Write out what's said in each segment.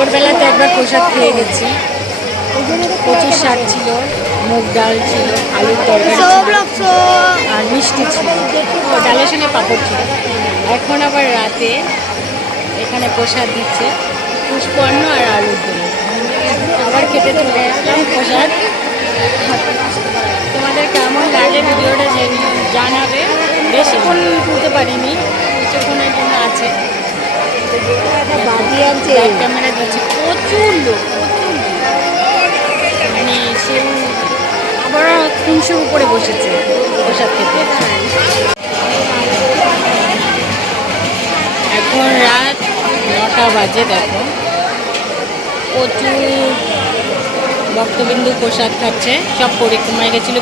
দুপুরবেলাতে একবার প্রসাদ খেয়ে গেছি। কচুর শাক ছিল, মুগ ডাল ছিল, আলুর তরকারি আর মিষ্টি ছিল। ডালের সঙ্গে পাঁপড় ছিল। এখন আবার রাতে এখানে প্রসাদ দিচ্ছে পুষ্পন্ন আর আলুর দই। আবার খেতে চলে আসলাম প্রসাদ। তোমাদের কেমন লাগে ভিডিওটা জানাবে। বেশিক্ষণ তুলতে পারিনি। বাজি আছে ব্যাক ক্যামেরা প্রচুর লোক মানে সে আবার তিনশোর উপরে বসেছে। প্রসাদ খেতে। এখন রাত নটা বাজে, দেখো। প্রচুর ভক্তবিন্দু প্রসাদ খাচ্ছে। সব পরিক্রমায় গেছিল।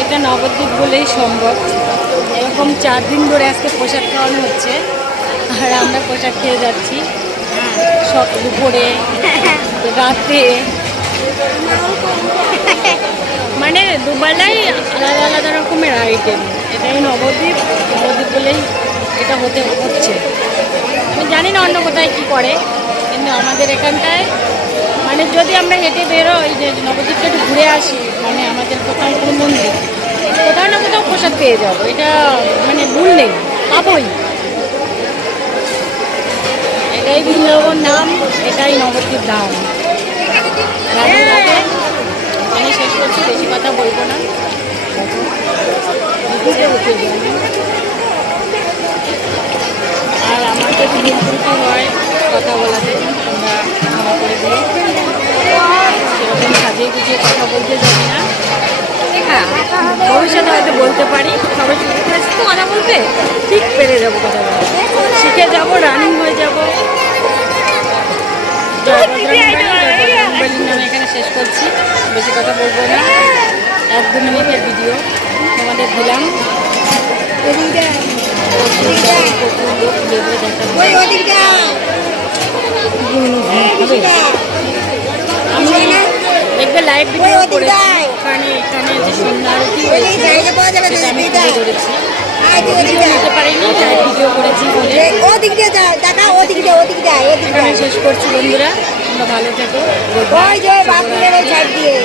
এটা নবদ্বীপ বলেই সম্ভব। এরকম চার দিন ধরে আজকে প্রসাদ খাওয়ানো হচ্ছে। আর আমরা প্রসাদ খেয়ে যাচ্ছি। দুপুরে রাতে। মানে দুবেলাই আলাদা আলাদা রকমের আইটেম এটাই নবদ্বীপ নবদ্বীপ বলেই এটা হতে হচ্ছে। আমি জানি না অন্য কোথায় কী করে, কিন্তু আমাদের এখানটায় মানে যদি আমরা হেঁটে বেরোই যে নবদ্বীপটা একটু ঘুরে আসি মানে আমাদের কোথাও কোনো মন্দির, কোথাও না কোথাও প্রসাদ পেয়ে যাব। এটা মানে ভুল নেই, পাবই। এটাই বৃন্দাবন নাম, এটাই নবদ্বীপ ধাম রাধে রাধে। এখানে শেষ করছি, বেশি কথা বলব না। আর আমার যদি ভুল ত্রুটি হয় কথা বলাতে, তোমরা ক্ষমা করে দিও। সেরকম সাজিয়ে গুছিয়ে কথা বলতে জানি না। হ্যাঁ ভবিষ্যতে হয়তো বলতে পারি। সবাই শুরু তো, কথা বলতে ঠিক পেরে যাব কথা বলতে। শিখে যাব রানিং হয়ে যাব। শেষ করছি। বেশি কথা বলব না। এক দু মিনিটের ভিডিও তোমাদের দিলাম। দেখাবো লাইভ ভিডিও করেছি। যে সেটা আমি। তুলে ধরেছি। ভিডিও নিতে পারিনি লাইভ ভিডিও করেছি। বলে ওদিকটা যা ওদিকটা ওদিকটা ওদিকটা শেষ করছি বন্ধুরা আমরা ভালো থেকো। ওই যে বাথরুমের ওই ছাড় দিয়ে।